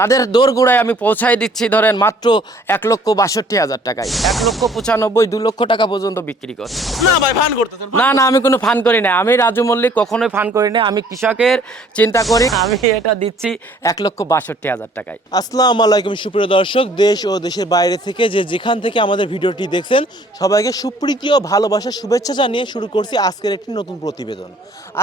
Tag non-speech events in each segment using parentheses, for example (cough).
তাদের দৌড় গোড়ায় আমি পৌঁছাই দিচ্ছি ধরেন মাত্র এক লক্ষ বাষট্টি হাজার টাকায়। এক লক্ষ পঁচানব্বই দু লক্ষ টাকা পর্যন্ত বিক্রি করছে। না ভাই ফান করতে না না আমি কোনো ফান করি না। আমি রাজু মল্লিক কখনোই ফান করি না। আমি কৃষকের চিন্তা করি আমি এটা দিচ্ছি এক লক্ষ বাষট্টি হাজার টাকায়। আসসালামু আলাইকুম সুপ্রিয় দর্শক। দেশ ও দেশের বাইরে থেকে যে যেখান থেকে আমাদের ভিডিওটি দেখছেন সবাইকে সুপ্রীতি ও ভালোবাসার শুভেচ্ছা জানিয়ে শুরু করছি আজকের একটি নতুন প্রতিবেদন।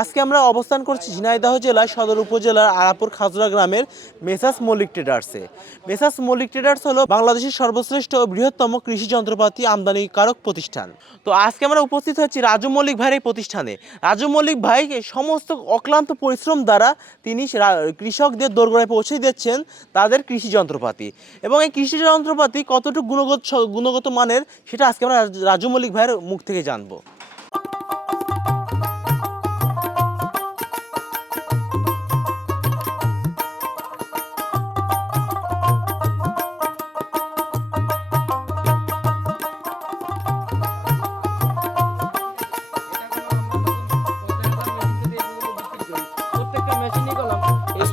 আজকে আমরা অবস্থান করছি ঝিনাইদহ জেলার সদর উপজেলার আরাপুর খাজরা গ্রামের মেসাস মল্লিক ট্রেডার্সে মেসাস মল্লিক ট্রেডার্স হলো বাংলাদেশের সর্বশ্রেষ্ঠ ও বৃহত্তম কৃষি যন্ত্রপাতি আমদানিকারক প্রতিষ্ঠান। তো আজকে আমরা উপস্থিত হচ্ছি রাজু মল্লিক ভাইয়ের এই প্রতিষ্ঠানে। রাজু মল্লিক ভাই সমস্ত অক্লান্ত পরিশ্রম দ্বারা তিনি কৃষকদের দোরগোড়ায় পৌঁছে দিচ্ছেন তাদের কৃষি যন্ত্রপাতি। এবং এই কৃষি যন্ত্রপাতি কতটুকু গুণগত গুণগত মানের সেটা আজকে আমরা রাজু মল্লিক ভাইয়ের মুখ থেকে জানব।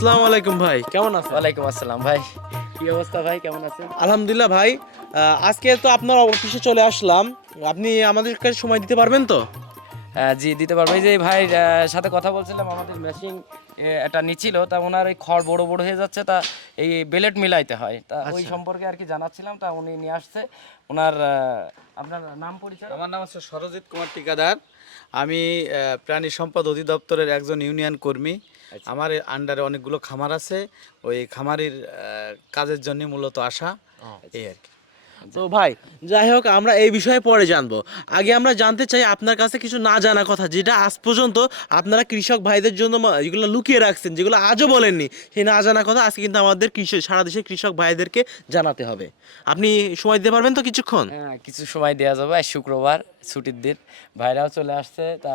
আসসালামু আলাইকুম ভাই কেমন আছেন? ওয়ালাইকুম আসসালাম ভাই। কি অবস্থা ভাই কেমন আছেন? আলহামদুলিল্লাহ ভাই আহ, আজকে তো আপনার অফিসে চলে আসলাম। আপনি আমাদের কাছে সময় দিতে পারবেন তো? জি দিতে পারব। যে ভাই আহ, সাথে কথা বলছিলাম আমাদের মেশিন এটা নিছিল তা ওনার ওই খড় বড় বড় হয়ে যাচ্ছে তা এই বেলেট মিলাইতে হয়। তা ওই সম্পর্কে আর কি জানাচ্ছিলাম তা উনি নিয়ে আসছে। ওনার আপনার নাম পরিচয়? আমার নাম হচ্ছে সরজিৎ কুমার ঠিকাদার। আমি প্রাণী সম্পদ অধিদপ্তরের একজন ইউনিয়ন কর্মী। আমার আন্ডারে অনেকগুলো খামার আছে ওই খামারের কাজের জন্য মূলত আসা। এই আর কি। তো ভাই যাই হোক আমরা এই বিষয়ে পরে জানব। আগে আমরা জানতে চাই আপনার কাছে কিছু না জানা কথা যেটা আজ পর্যন্ত আপনারা কৃষক ভাইদের জন্য এগুলো লুকিয়ে রাখছেন যেগুলো আজও বলেননি। সেই না জানা কথা আজকে কিন্তু আমাদের কৃষক সারা দেশের কৃষক ভাইদেরকে জানাতে হবে। আপনি সময় দিতে পারবেন তো কিছুক্ষণ? হ্যাঁ কিছু সময় দেওয়া যাবে শুক্রবার ছুটির দিন। ভাইরাও চলে আসছে তা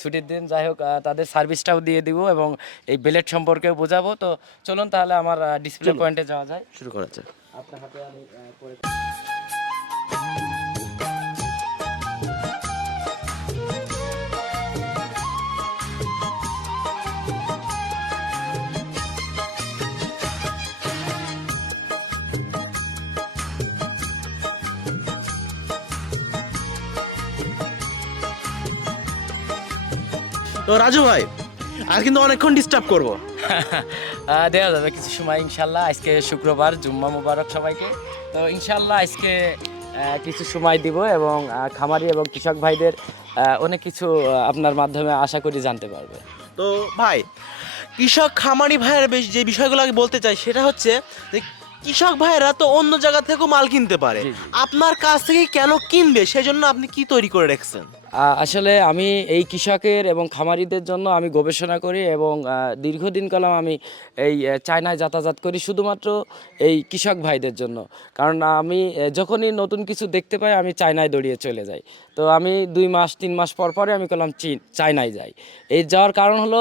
ছুটির দিন যাই হোক তাদের সার্ভিসটাও দিয়ে দিব এবং এই বেলেট সম্পর্কেও বোঝাবো। তো চলুন তাহলে আমার ডিসপ্লে পয়েন্টে যাওয়া যায়। শুরু করা যাক। আপনার হাতে আমি করে তো রাজু ভাই আর কিন্তু অনেকক্ষণ ডিস্টার্ব করব। (laughs) দেওয়া যাবে কিছু সময়, ইনশাল্লাহ। আজকে শুক্রবার, জুম্মা মুবারক সবাইকে। তো ইনশাল্লাহ আজকে কিছু সময় দিব এবং খামারি এবং কৃষক ভাইদের অনেক কিছু আপনার মাধ্যমে আশা করি জানতে পারবে। তো ভাই, কৃষক, খামারি ভাইয়ের বেশ যে বিষয়গুলো আমি বলতে চাই, সেটা হচ্ছে যে কৃষক ভাইয়েরা তো অন্য জায়গা থেকেও মাল কিনতে পারে। আপনার কাছ থেকে কেন কিনবে? সেজন্য আপনি কি তৈরি করে রেখেছেন? আসলে আমি এই কৃষকের এবং খামারিদের জন্য আমি গবেষণা করি এবং দীর্ঘদিন কালাম আমি এই চায়নায় যাতায়াত করি শুধুমাত্র এই কৃষক ভাইদের জন্য। কারণ আমি যখনই নতুন কিছু দেখতে পাই আমি চায়নায় দৌড়িয়ে চলে যাই। তো আমি দুই মাস তিন মাস পর পরে আমি করলাম চীন চায়নায় যাই। এই যাওয়ার কারণ হলো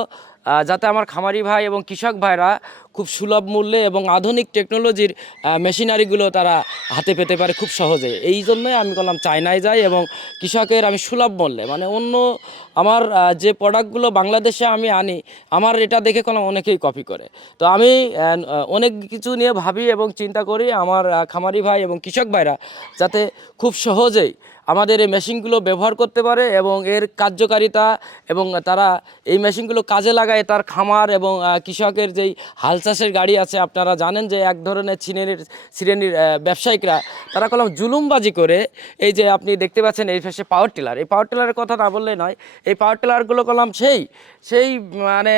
যাতে আমার খামারি ভাই এবং কৃষক ভাইরা খুব সুলভ মূল্যে এবং আধুনিক টেকনোলজির মেশিনারিগুলো তারা হাতে পেতে পারে খুব সহজে। এই জন্যই আমি করলাম চায়নায় যাই এবং কৃষকের আমি সুলভ মূল্যে। মানে অন্য আমার যে প্রোডাক্টগুলো বাংলাদেশে আমি আনি, আমার এটা দেখে কোনো অনেকেই কপি করে। তো আমি অনেক কিছু নিয়ে ভাবি এবং চিন্তা করি আমার খামারি ভাই এবং কৃষক ভাইরা যাতে খুব সহজেই আমাদের এই মেশিনগুলো ব্যবহার করতে পারে এবং এর কার্যকারিতা এবং তারা এই মেশিনগুলো কাজে লাগায় তার খামার এবং কৃষকের যেই হাল চাষের গাড়ি আছে, আপনারা জানেন যে এক ধরনের শ্রেণির শ্রেণির ব্যবসায়িকরা তারা কলম জুলুমবাজি করে এই যে আপনি দেখতে পাচ্ছেন এই পাশে পাওয়ার টিলার এই পাওয়ার টিলারের কথা না বললেই নয়, এই পাওয়ার টিলারগুলো কলম সেই সেই মানে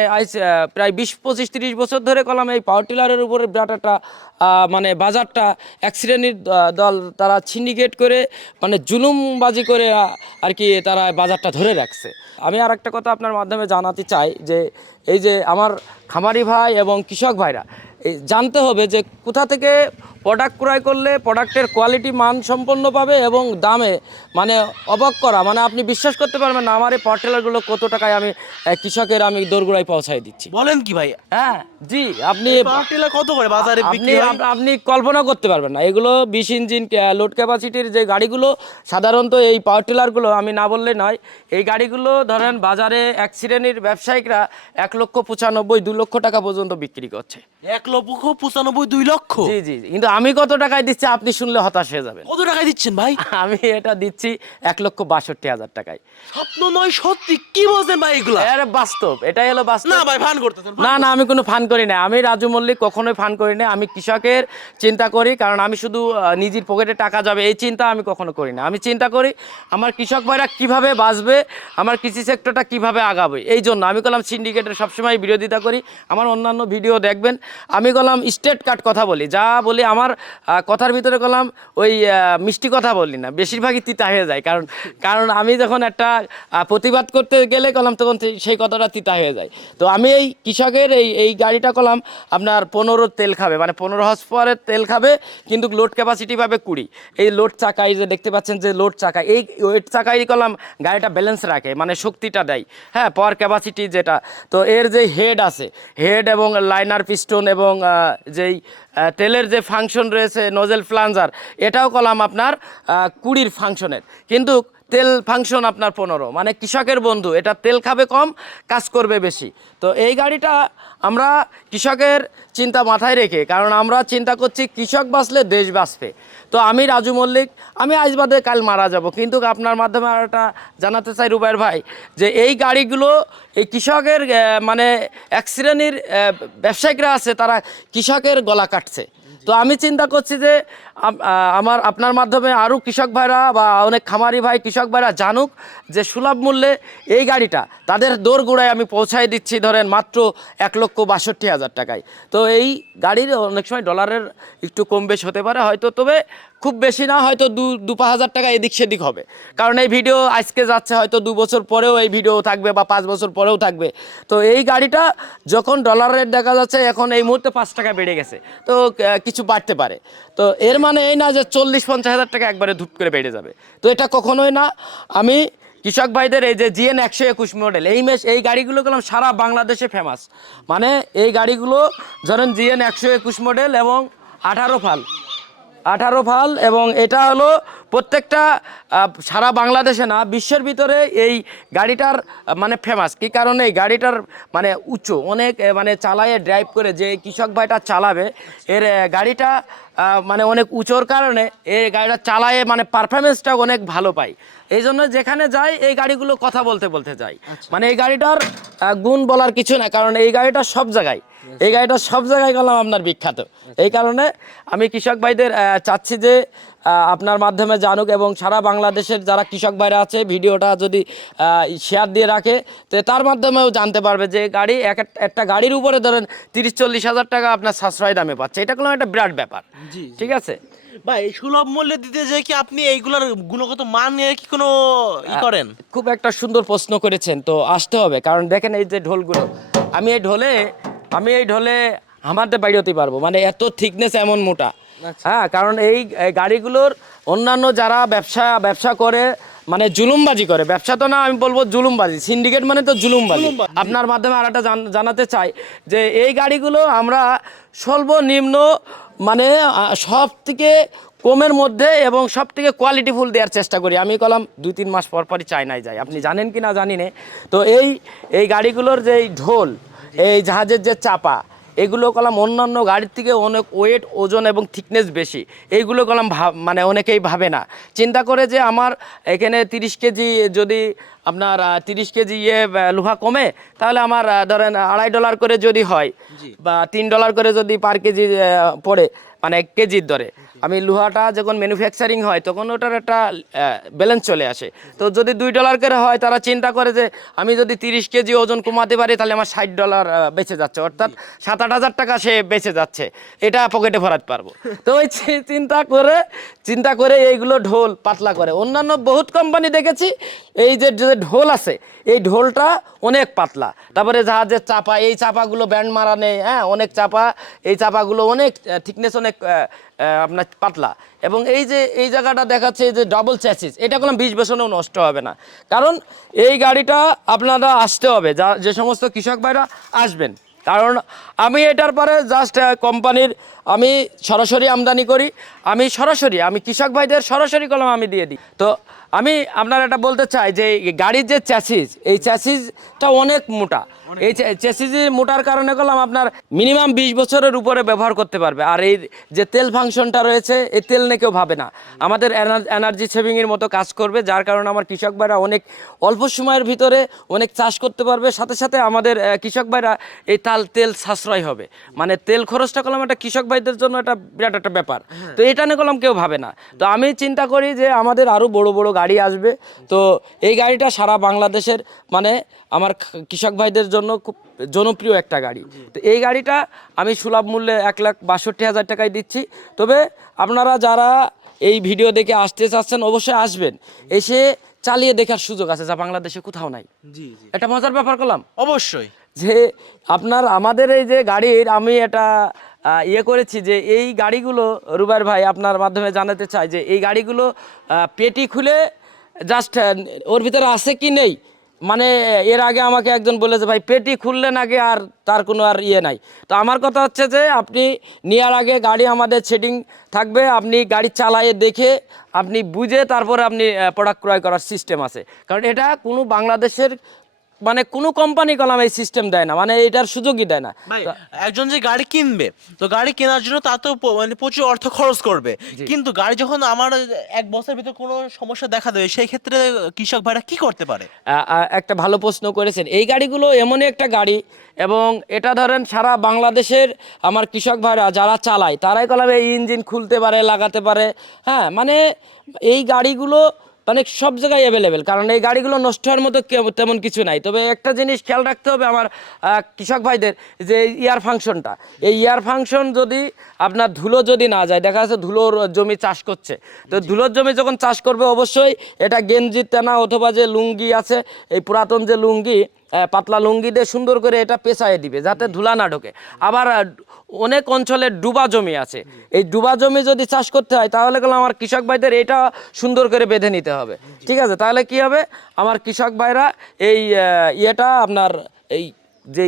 প্রায় বিশ, পঁচিশ, তিরিশ বছর ধরে কলম এই পাওয়ার টিলারের উপরে বিরাট একটা মানে বাজারটা এক শ্রেণির দল তারা সিন্ডিকেট করে মানে জুলুমবাজি করে আর কি তারা বাজারটা ধরে রাখছে। আমি আর একটা কথা আপনার মাধ্যমে জানাতে চাই যে, এই যে আমার খামারি ভাই এবং কৃষক ভাইরা জানতে হবে যে কোথা থেকে প্রোডাক্ট ক্রয় করলে প্রোডাক্টের কোয়ালিটি মান সম্পন্ন পাবে এবং দামে মানে অবাক করা। মানে আপনি বিশ্বাস করতে পারবেন না আমার এই পাওয়ার টেলারগুলো কত টাকায় আমি কৃষকের আমি দোরগোড়ায় পৌঁছায় দিচ্ছি। বলেন কি ভাই? হ্যাঁ জি আপনি পাওয়ার কত করে বাজারে আপনি বিক্রি আপনি কল্পনা করতে পারবেন না। এগুলো বিশ ইঞ্জিন লোড ক্যাপাসিটির যে গাড়িগুলো সাধারণত এই পাওয়ার টিলারগুলো আমি না বললে নয় এই গাড়িগুলো ধরেন বাজারে এক শ্রেণির ব্যবসায়িকরা এক লক্ষ পঁচানব্বই দু লক্ষ টাকা পর্যন্ত বিক্রি করছে। এক লক্ষ পঁচানব্বই দুই লক্ষ। জি জি। কিন্তু আমি কত টাকায় দিচ্ছি আপনি শুনলে হতাশ হয়ে যাবেন। কত টাকায় দিচ্ছেন ভাই? (laughs) আমি এটা দিচ্ছি এক লক্ষ বাষট্টি হাজার টাকায়। স্বপ্ন নয় সত্যি কি বলছেন ভাই এগুলা? এর বাস্তব এটাই হলো বাস্তব। না ভাই ফান করতেছেন না না আমি কোনো ফান করি না। আমি রাজু মল্লিক কখনোই ফান করি না। আমি কৃষকের চিন্তা করি কারণ আমি শুধু নিজের পকেটে টাকা যাবে এই চিন্তা আমি কখনো করি না। আমি চিন্তা করি আমার কৃষক ভাইরা কীভাবে বাঁচবে আমার কৃষি সেক্টরটা কীভাবে আগাবে এই জন্য। আমি কলাম সিন্ডিকেটের সবসময় বিরোধিতা করি। আমার অন্যান্য ভিডিও দেখবেন। আমি কলাম স্টেট কাট কথা বলি, যা বলি আমার কথার ভিতরে কলাম ওই মিষ্টি কথা বলি না, বেশিরভাগই তিতা হয়ে যায়, কারণ কারণ আমি যখন একটা প্রতিবাদ করতে গেলে কলাম তখন সেই- কথাটা তিতা হয়ে যায়। তো আমি এই কৃষকের এই এই গাড়িটা কলাম আপনার পনেরো তেল খাবে মানে পনেরো হর্স পাওয়ারের তেল খাবে, কিন্তু লোড ক্যাপাসিটি পাবে কুড়ি। এই লোড চাকায় যে দেখতে পাচ্ছেন যে লোড চাকা, এই ওয়েট চাকাই কলাম গাড়িটা ব্যালেন্স রাখে মানে শক্তিটা দেয়। হ্যাঁ পাওয়ার ক্যাপাসিটি যেটা, তো এর যে হেড আছে হেড এবং লাইনার পিস্টন এবং আহ, যেই তেলের যে ফাংশন রয়েছে নজেল ফ্লাঞ্জার এটাও কলাম আপনার কুড়ির ফাংশনের কিন্তু তেল ফাংশন আপনার পনেরো। মানে কৃষকের বন্ধু, এটা তেল খাবে কম, কাজ করবে বেশি। তো এই গাড়িটা আমরা কৃষকের চিন্তা মাথায় রেখে, কারণ আমরা চিন্তা করছি কৃষক বাঁচলে দেশ বাঁচবে। তো আমি রাজু মল্লিক, আমি আজ বাদে কাল মারা যাব। কিন্তু আপনার মাধ্যমে আর একটা জানাতে চাই রুবাইর ভাই, যে এই গাড়িগুলো, এই কৃষকের মানে এক শ্রেণির ব্যবসায়িকরা আছে, তারা কৃষকের গলা কাটছে। তো আমি চিন্তা করছি যে আমার, আপনার মাধ্যমে আরও কৃষক ভাইরা বা অনেক খামারি ভাই, কৃষক ভাইরা জানুক যে সুলভ মূল্যে এই গাড়িটা তাদের দৌড় গোড়ায় আমি পৌঁছায় দিচ্ছি ধরেন মাত্র এক লক্ষ বাষট্টি হাজার টাকায়। তো এই গাড়ির অনেক সময় ডলারের একটু কম বেশ হতে পারে হয়তো, তবে খুব বেশি না, হয়তো দু দু পাঁচ হাজার টাকা এদিক সেদিক হবে। কারণ এই ভিডিও আজকে যাচ্ছে হয়তো দু বছর পরেও এই ভিডিও থাকবে বা পাঁচ বছর পরেও থাকবে। তো এই গাড়িটা যখন ডলার রেট দেখা যাচ্ছে, এখন এই মুহূর্তে পাঁচ টাকা বেড়ে গেছে। তো কিছু বাড়তে পারে। তো এর মানে এই না যে চল্লিশ পঞ্চাশ হাজার টাকা একবারে ধূপ করে বেড়ে যাবে। তো এটা কখনোই না। আমি কৃষক ভাইদের এই যে জিএন একশো একুশ মডেল এই মেশ এই গাড়িগুলো গেলাম সারা বাংলাদেশে ফেমাস মানে এই গাড়িগুলো ধরেন জিএন একশো একুশ মডেল এবং আঠারো ফাল। আঠারো ফাল এবং এটা হলো প্রত্যেকটা সারা বাংলাদেশে না বিশ্বের ভিতরে এই গাড়িটার মানে ফেমাস কি কারণে এই গাড়িটার মানে উঁচু অনেক মানে চালায়ে ড্রাইভ করে যে কৃষক ভাইটা চালাবে এর গাড়িটা মানে অনেক উঁচুর কারণে এই গাড়িটা চালায়ে মানে পারফরমেন্সটা অনেক ভালো পাই এই জন্য যেখানে যাই এই গাড়িগুলো কথা বলতে বলতে যাই। মানে এই গাড়িটার গুণ বলার কিছু না কারণ এই গাড়িটা সব জায়গায়। এই গাড়িটা সব জায়গায় গেলাম আপনার বিখ্যাত। এই কারণে আমি কৃষক ভাইদের চাচ্ছি যে আপনার মাধ্যমে জানুক এবং সারা বাংলাদেশের যারা কৃষক ভাইরা আছে ভিডিওটা যদি শেয়ার দিয়ে রাখে তো তার মাধ্যমেও জানতে পারবে যে গাড়ি এক এক- একটা গাড়ির উপরে ধরেন তিরিশ চল্লিশ হাজার টাকা আপনার সাশ্রয় দামে পাচ্ছে। এটা কোনো একটা বিরাট ব্যাপার। ঠিক আছে? ভাই সুলভ মূল্যে দিতে যে কি আপনি এইগুলার গুণগত মান নিয়ে কি কোনো ই করেন? খুব একটা সুন্দর প্রশ্ন করেছেন তো আসতে হবে। কারণ দেখেন এই যে ঢোলগুলো আমি এই ঢোলে আমি এই ঢোলে হামাতে বাইরতে পারব। মানে এত থিকনেস এমন মোটা। হ্যাঁ কারণ এই গাড়িগুলোর অন্যান্য যারা ব্যবসা ব্যবসা করে মানে জুলুমবাজি করে ব্যবসা তো না আমি বলব জুলুমবাজি। সিন্ডিকেট মানে তো জুলুমবাজি। আপনার মাধ্যমে আর একটা জান- জানাতে চাই যে এই গাড়িগুলো আমরা সর্বনিম্ন মানে সব থেকে কমের মধ্যে এবং সব থেকে কোয়ালিটিফুল দেওয়ার চেষ্টা করি। আমি কলাম দুই তিন মাস পর পরই চায়নায় যাই। আপনি জানেন কি না জানি না। তো এই এই গাড়িগুলোর যে এই ঢোল এই জাহাজের যে চাপা এগুলো কলাম অন্যান্য গাড়ির থেকে অনেক ওয়েট ওজন এবং থিকনেস বেশি। এইগুলো কলাম ভাব মানে অনেকেই ভাবে না। চিন্তা করে যে আমার এখানে তিরিশ কেজি যদি আপনার তিরিশ কেজি ইয়ে লোহা কমে তাহলে আমার ধরেন আড়াই ডলার করে যদি হয় বা তিন ডলার করে যদি পার কেজি পড়ে মানে এক কেজির দরে। আমি লোহাটা যখন ম্যানুফ্যাকচারিং হয়, তখন ওটার একটা ব্যালেন্স চলে আসে। তো যদি দুই ডলার করে হয়, তারা চিন্তা করে যে, আমি যদি তিরিশ কেজি ওজন কমাতে পারি, তাহলে আমার ষাট ডলার বেঁচে যাচ্ছে। অর্থাৎ সাত আট হাজার টাকা সে বেঁচে যাচ্ছে। এটা পকেটে ভরাতে পারব। তো ওই চিন্তা করে চিন্তা করে এইগুলো ঢোল পাতলা করে। অন্যান্য বহুত কোম্পানি দেখেছি, এই যে ঢোল আছে, এই ঢোলটা অনেক পাতলা। তারপরে জাহাজের চাপা, এই চাপাগুলো ব্যান্ড মারা নেই হ্যাঁ অনেক চাপা, এই চাপাগুলো অনেক থিকনেস অনেক আপনার পাতলা। এবং এই যে, এই জায়গাটা দেখাচ্ছে যে ডাবল চ্যাসিস এটা কোনো বিশ বেসনেও নষ্ট হবে না। কারণ এই গাড়িটা আপনারা আসতে হবে, যা, যে সমস্ত কৃষক ভাইরা আসবেন। কারণ আমি এটার পরে জাস্ট কোম্পানির আমি সরাসরি আমদানি করি, আমি সরাসরি, আমি কৃষক ভাইদের সরাসরি কলম আমি দিয়ে দিই। তো আমি আপনার এটা বলতে চাই যে গাড়ির যে চ্যাসিস এই চ্যাসিসটা অনেক মোটা। এই চ্যাসিস মোটার কারণে কলম আপনার মিনিমাম বিশ বছরের উপরে ব্যবহার করতে পারবে। আর এই যে তেল ফাংশনটা রয়েছে এই তেল নিয়ে কেউ ভাবে না। আমাদের এনার্জি সেভিংয়ের মতো কাজ করবে যার কারণে আমার কৃষক ভাইরা অনেক অল্প সময়ের ভিতরে অনেক চাষ করতে পারবে। সাথে সাথে আমাদের কৃষক ভাইরা এই তাল তেল সাশ্রয় হবে। মানে তেল খরচটা করলাম একটা কৃষক ভাইদের জন্য একটা বিরাট একটা ব্যাপার। তো এটা নিয়ে করলাম কেউ ভাবে না। তো আমি চিন্তা করি যে আমাদের আরও বড় বড় গাড়ি আসবে। তো এই গাড়িটা সারা বাংলাদেশের মানে আমার কৃষক ভাইদের জন্য খুব জনপ্রিয় একটা গাড়ি। তো এই গাড়িটা আমি সুলভ মূল্যে এক লাখ বাষট্টি হাজার টাকায় দিচ্ছি। তবে আপনারা যারা এই ভিডিও দেখে আসতে চাচ্ছেন অবশ্যই আসবেন। এসে চালিয়ে দেখার সুযোগ আছে যা বাংলাদেশে কোথাও নাই। এটা মজার ব্যাপার করলাম। অবশ্যই। যে আপনার আমাদের এই যে গাড়ির আমি এটা ইয়ে করেছি যে এই গাড়িগুলো রুবার ভাই আপনার মাধ্যমে জানাতে চাই যে এই গাড়িগুলো পেটি খুলে জাস্ট ওর ভিতরে আছে কি নেই? মানে এর আগে আমাকে একজন বলেছে, ভাই, পেটি খুললেন আগে আর তার কোনো আর ইয়ে নাই। তো আমার কথা হচ্ছে যে, আপনি নেওয়ার আগে গাড়ি আমাদের সেটিং থাকবে, আপনি গাড়ি চালায়ে দেখে, আপনি বুঝে তারপরে আপনি প্রোডাক্ট ক্রয় করার সিস্টেম আছে। কারণ এটা কোনো বাংলাদেশের মানে কোনো কোম্পানি কলাম এই সিস্টেম দেয় না মানে এটার সুযোগই দেয় না। একজন যে গাড়ি কিনবে তো গাড়ি কেনার জন্য তা তো মানে প্রচুর অর্থ খরচ করবে। কিন্তু গাড়ি যখন আমার এক বছরের ভিতর কোনো সমস্যা দেখা দেবে সেই ক্ষেত্রে কৃষক ভাইরা কি করতে পারে? একটা ভালো প্রশ্ন করেছেন। এই গাড়িগুলো এমনই একটা গাড়ি এবং এটা ধরেন সারা বাংলাদেশের আমার কৃষক ভাইরা যারা চালায় তারাই কলাম এই ইঞ্জিন খুলতে পারে লাগাতে পারে। হ্যাঁ মানে এই গাড়িগুলো মানে সব জায়গায় অ্যাভেলেবেল কারণ এই গাড়িগুলো নষ্ট হওয়ার মতো তেমন কিছু নাই। তবে একটা জিনিস খেয়াল রাখতে হবে আমার কৃষক ভাইদের, যে ইয়ার ফাংশনটা। এই ইয়ার ফাংশন যদি আপনার ধুলো যদি না যায় দেখা যাচ্ছে ধুলোর জমি চাষ করছে। তো ধুলোর জমি যখন চাষ করবে অবশ্যই এটা গেঞ্জি তেনা অথবা যে লুঙ্গি আছে এই পুরাতন যে লুঙ্গি পাতলা লুঙ্গি দিয়ে সুন্দর করে এটা পেঁচায় দিবে যাতে ধুলা না ঢোকে। আবার অনেক অঞ্চলে ডুবা জমি আছে। এই ডুবা জমি যদি চাষ করতে হয় তাহলে গেলে আমার কৃষক ভাইদের এটা সুন্দর করে বেঁধে নিতে হবে। ঠিক আছে? তাহলে কি হবে? আমার কৃষক ভাইরা এই ইয়েটা আপনার এই যে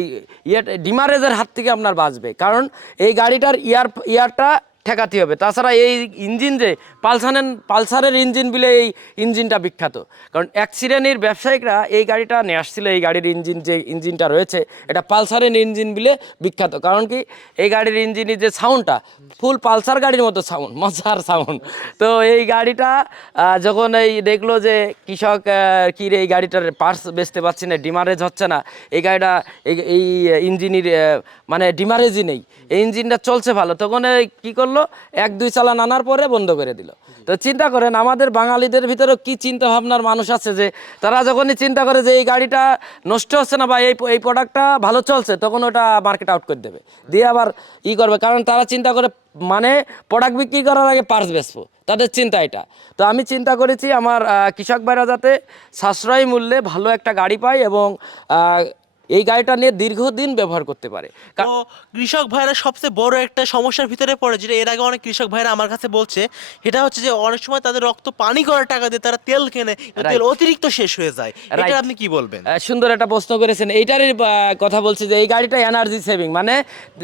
ইয়ে ডিমারেজের হাত থেকে আপনার বাঁচবে। কারণ এই গাড়িটার ইয়ার ইয়ারটা ঠেকাতে হবে। তাছাড়া এই ইঞ্জিন যে পালসারের পালসারের ইঞ্জিন বলে এই ইঞ্জিনটা বিখ্যাত। কারণ এক শ্রেণির ব্যবসায়িকরা এই গাড়িটা নিয়ে আসছিল, এই গাড়ির ইঞ্জিন যে ইঞ্জিনটা রয়েছে, এটা পালসারের ইঞ্জিন বলে বিখ্যাত। কারণ কি, এই গাড়ির ইঞ্জিনের যে সাউন্ডটা, ফুল পালসার গাড়ির মতো সাউন্ড, মজার সাউন্ড। তো এই গাড়িটা যখন এই দেখল যে কৃষক কি এই গাড়িটার পার্টস বেচতে পারছি না, ডিমারেজ হচ্ছে না, এই গাড়িটা, এই ইঞ্জিনের মানে ডিমারেজই নেই, এই ইঞ্জিনটা চলছে ভালো। তখন কি করল এক, দুই চালান আনার পরে বন্ধ করে দিল। তো চিন্তা করেন, আমাদের বাঙালিদের ভিতরে কি চিন্তা ভাবনার মানুষ আছে যে, তারা যখনই চিন্তা করে যে এই গাড়িটা নষ্ট হচ্ছে না বা এই এই প্রোডাক্টটা ভালো চলছে, তখন ওটা মার্কেট আউট করে দেবে। দিয়ে আবার ই করবে, কারণ তারা চিন্তা করে মানে প্রোডাক্ট বিক্রি করার আগে পার্স বেচবো। তাদের চিন্তা এটা। তো আমি চিন্তা করেছি আমার কৃষক ভাইরা যাতে সাশ্রয়ী মূল্যে ভালো একটা গাড়ি পায় এবং এই গাড়িটা নিয়ে দীর্ঘদিন ব্যবহার করতে পারে। কৃষক ভাইরা সবচেয়ে বড় একটা সমস্যার ভিতরে পড়ে যেটা এর আগে অনেক কৃষক ভাইরা আমার কাছে বলছে এটা হচ্ছে যে অনেক সময় তাদের রক্ত পানি করার টাকা দিয়ে তারা তেল কেনে তেল অতিরিক্ত শেষ হয়ে যায়। এটা আপনি কি বলবেন? সুন্দর একটা প্রশ্ন করেছেন। এইটারই কথা বলছি যে এই গাড়িটা এনার্জি সেভিং মানে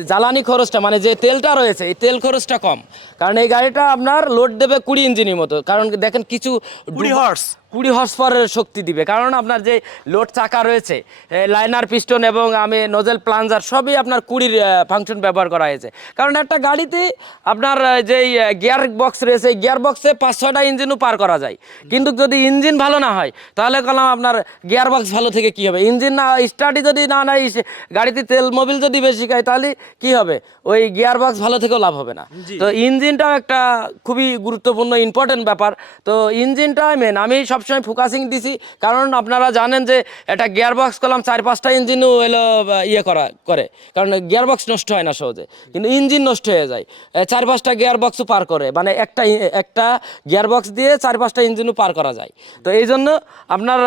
জ্বালানি খরচটা মানে যে তেলটা রয়েছে এই তেল খরচটা কম। কারণ এই গাড়িটা আপনার লোড দেবে কুড়ি ইঞ্জিনের মতো। কারণ দেখেন কিছু কুড়ি হর্স কুড়ি হর্স পাওয়ারের শক্তি দিবে। কারণ আপনার যে লোড চাকা রয়েছে লাইনার পিস্টন এবং আমি নোজেল প্লাঞ্জার সবই আপনার কুড়ির ফাংশন ব্যবহার করা হয়েছে। কারণ একটা গাড়িতে আপনার যেই গিয়ার বক্স রয়েছে গিয়ার বক্সে পাঁচ ছয়টা ইঞ্জিনও পার করা যায়। কিন্তু যদি ইঞ্জিন ভালো না হয় তাহলে কলাম আপনার গিয়ার বক্স ভালো থেকে কি হবে? ইঞ্জিন না স্টার্টই যদি না নাই সে- গাড়িতে তেল মোবিল যদি বেশি খায় তাহলে কি হবে? ওই গিয়ার বক্স ভালো থেকেও লাভ হবে না। তো ইঞ্জিনটাও একটা খুবই গুরুত্বপূর্ণ ইম্পর্টেন্ট ব্যাপার। তো ইঞ্জিনটা মেন আমি সব সবসময় ফোকাসিং দিছি। কারণ আপনারা জানেন যে একটা গিয়ার বক্স করলাম চার পাঁচটা ইঞ্জিনও এলো ইয়ে করা, করে। কারণ গিয়ার বক্স নষ্ট হয় না সহজে। কিন্তু ইঞ্জিন নষ্ট হয়ে যায়। চার পাঁচটা গিয়ার বক্সও পার করে। মানে একটা একটা গিয়ার বক্স দিয়ে চার পাঁচটা ইঞ্জিনও পার করা যায়। তো এই জন্য আপনার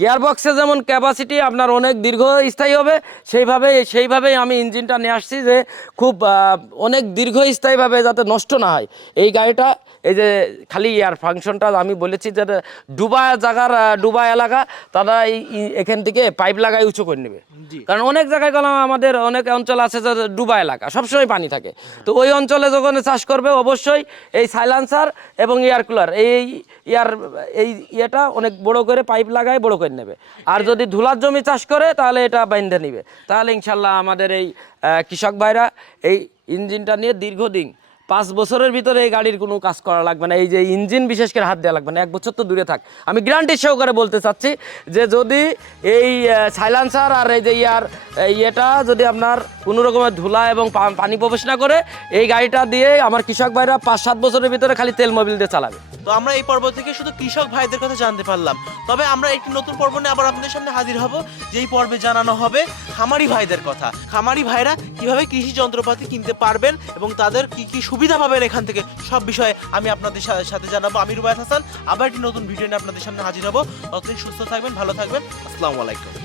গিয়ার বক্সে যেমন ক্যাপাসিটি আপনার অনেক দীর্ঘস্থায়ী হবে, সেইভাবে, সেইভাবেই আমি ইঞ্জিনটা নিয়ে আসছি যে খুব অনেক দীর্ঘস্থায়ীভাবে যাতে নষ্ট না হয়। এই গাড়িটা, এই যে খালি ইয়ার ফাংশনটা আমি বলেছি যে ডুবা জায়গার ডুবা এলাকা তারা এই এখান থেকে পাইপ লাগাই উঁচু করে নেবে। কারণ অনেক জায়গায় গেলাম আমাদের অনেক অঞ্চল আছে যে ডুবা এলাকা সবসময় পানি থাকে। তো ওই অঞ্চলে যখন চাষ করবে অবশ্যই এই সাইলান্সার এবং এয়ার কুলার এই ইয়ার এই ইয়েটা অনেক বড় করে পাইপ লাগায় বড় করে নেবে। আর যদি ধুলার জমি চাষ করে তাহলে এটা বাইন্ধে নিবে। তাহলে ইনশাল্লাহ আমাদের এই কৃষক ভাইরা এই ইঞ্জিনটা নিয়ে দীর্ঘদিন পাঁচ বছরের ভিতরে এই গাড়ির কোনো কাজ করা লাগবে না, এই যে ইঞ্জিন বিশেষ করে হাত দেওয়া লাগবে না, এক বছর তো দূরে থাক। আমি গ্যারান্টি সহকারে বলতে চাচ্ছি যে যদি এই সাইলান্সার আর এই যে ইয়ার ইয়েটা যদি আপনার কোনো রকমের ধুলা এবং পানি প্রবেশ না করে, এই গাড়িটা দিয়ে আমার কৃষক ভাইরা পাঁচ সাত বছরের ভিতরে খালি তেল মোবিল দিয়ে চালাবে। তো আমরা এই পর্ব থেকে শুধু কৃষক ভাইদের কথা জানতে পারলাম। তবে আমরা একটি নতুন পর্ব নিয়ে আবার আপনাদের সামনে হাজির হব, যেই পর্বে জানানো হবে খামারি ভাইদের কথা। খামারি ভাইরা কীভাবে কৃষি যন্ত্রপাতি কিনতে পারবেন এবং তাদের কি কি সুবিধা পাবেন এখান থেকে, সব বিষয়ে আমি আপনাদের সাথে জানাব। আমি রুবায়ত হাসান, আবার একটি নতুন ভিডিও নিয়ে আপনাদের সামনে হাজির হব। ততদিন সুস্থ থাকবেন, ভালো থাকবেন। আসসালামু আলাইকুম।